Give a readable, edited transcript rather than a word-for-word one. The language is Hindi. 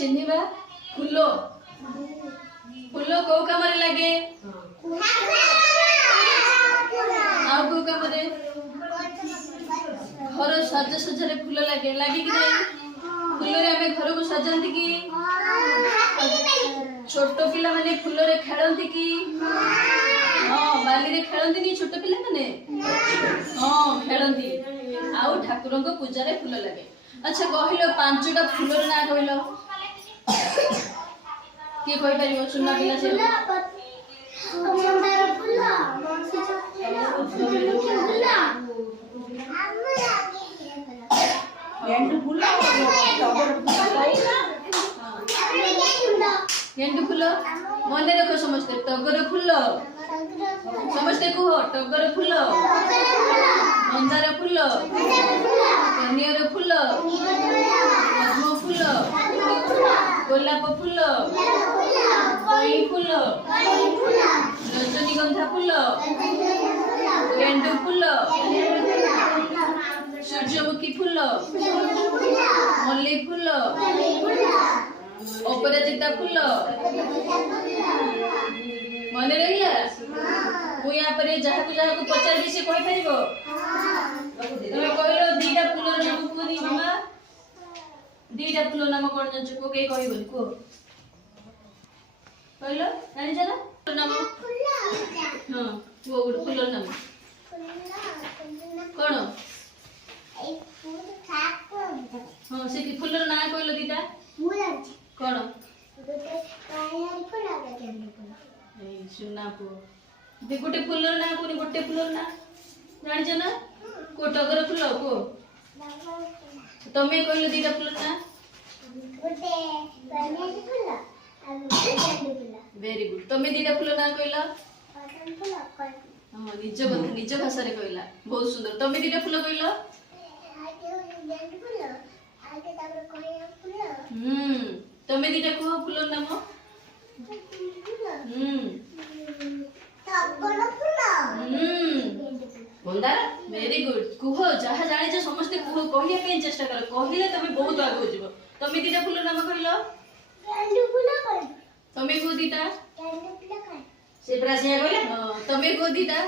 चिन्हिबा फूलो फूलो को काम रे लागे आ को काम रे घर सज सजरे फूल लागे लागे कि नहीं फूल रे हमें घर को सजांती की छोट पिला माने फूल रे खेलंती की हां बाली रे खेलंती नहीं छोट पिला माने हां खेलंती आउ ठाकुर को पूजा रे फूल लागे अच्छा कहिलो पांचटा फूल रे ना कहिलो के कहि परिबो सुना पिला से मंदार फूल गेंडू फूल गेंडू फूल मने रखो समझते टगर फूल समझते कहो टगर फूल मंदार फूल कनियर फूल पद्म फूल गोलाप फूल कई फूल रजनीगंधा फूल गेंडू फूल सूर्यमुखी फूल मल्ली फूल अपराजिता फूल मन रहा मु यहाँ पर जहाँ को पचार से कहि परिबो तमे कहलो दीटा फूल नाम कोनी मामा दीटा फूल नाम कोन जछ को के कहबो को कहलो जानि जाना नाम हां वो फूल नाम कोन हां से कि फूल ना कहलो दीटा कौन सुना को गोटे फूल ना कोनी गोटे फूल ना जानि छ ना को टगर फूल को तमे कहलो दीटा फूल ना गोटे कन्या फूल आ गेंडू फूल वेरी गुड तमे दीटा फूल ना कहलो बटन फूल हां निज भाषा रे कहला बहुत सुंदर तमे दीटा फूल कहलो आगे गेंडू फूल आगे तापर कन्या फूल तमे दीटा कहो फूल नाम टगर फूल मंदार वेरी गुड कुहो जहा जानि जे समस्त कुहो कहिया पे चेष्टा कर कहिले तमे बहुत आगो जिवो तमे दीटा फूल नाम कहलो गेंडू फूल कह तमे को दीटा गेंडू फूल कह से प्रासिया कहले तमे को दीटा